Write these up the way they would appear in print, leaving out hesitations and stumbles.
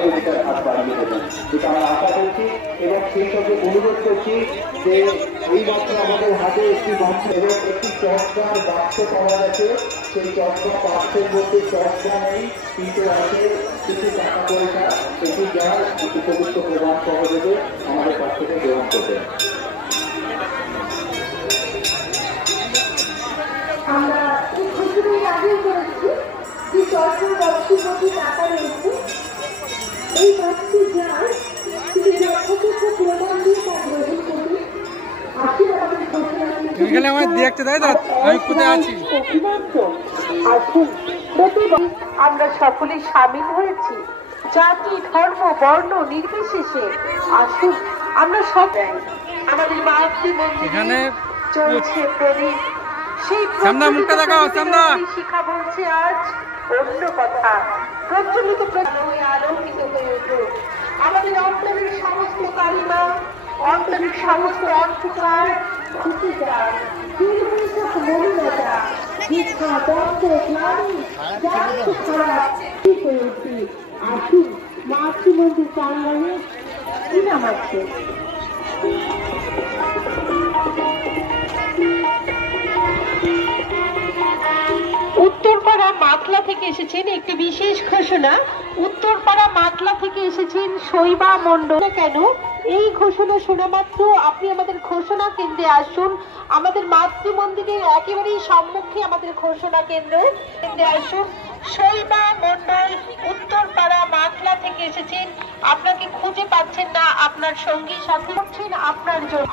সহযোগিতার হাত বাড়িয়ে দেবেন, যেটা আমরা আশা করছি। এবং সেই সঙ্গে অনুরোধ করছি যে এইমাত্র আমাদের হাতে একটি বাক্স এবং একটি চশমার বাক্স পাওয়া গেছে। সেই চশমা বাক্সের মধ্যে চশমা নেই, কিন্তু আছে কিছু টাকা পয়সা। এটি যার উপযুক্ত প্রদান সহযোগে আমাদের কাছ থেকে গ্রহণ করবেন। আমরা এই ঘোষণার আগেও করেছি যে চশমার বাক্সের মধ্যে টাকা রয়েছে। এই বাক্সটি যার তিনি যথাযথ প্রমাণ দিয়ে তা গ্রহণ করবে। আসুন আমাদের এখানে আমার দেখতে দেয় না আমি কোথায় আছি। আসুন আমরা সকলে সামিল হয়েছি, জাতি ধর্ম বর্ণ নির্বিশেষে। আসুন আমরা সব আমাদের মাতৃমন্দিরে এখানে চলছে প্রদীপ। সেই সামনে মুখটা দেখাও, সামনে শিক্ষা বলছে আজ অন্য কথা। প্রচলিত হয়ে আলোকিত হয়ে উঠুক আমাদের অন্তরের সমস্ত কালিমা, অন্তরের সমস্ত অন্ধকার খুঁজে যান। মলিনতা, শিক্ষা, দ্বন্দ্ব, গ্লানি, যা কিছু খারাপ ঠিক হয়ে উঠবে। আসুন মাতৃমন্দির প্রাঙ্গণে কি নাম আছে। উত্তরপাড়া মাতলা থেকে এসেছেন একটি বিশেষ ঘোষণা। উত্তরপাড়া মাতলা থেকে এসেছেন শৈবা মণ্ডল। কেন এই ঘোষণা শোনা মাত্র আপনি আমাদের ঘোষণা কেন্দ্রে আসুন। আমাদের মাতৃমন্দিরের একেবারেই সম্মুখে আমাদের ঘোষণা কেন্দ্রে আসুন। শৈবা মণ্ডল উত্তরপাড়া মাতলা থেকে এসেছেন। আপনাকে খুঁজে পাচ্ছেন না, আপনার সঙ্গী সাথী করছেন, আপনার জন্য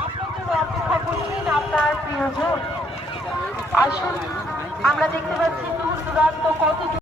অপেক্ষা করছেন আপনার প্রিয়জন। আসুন আমরা দেখতে পাচ্ছি দূর দূরান্ত কত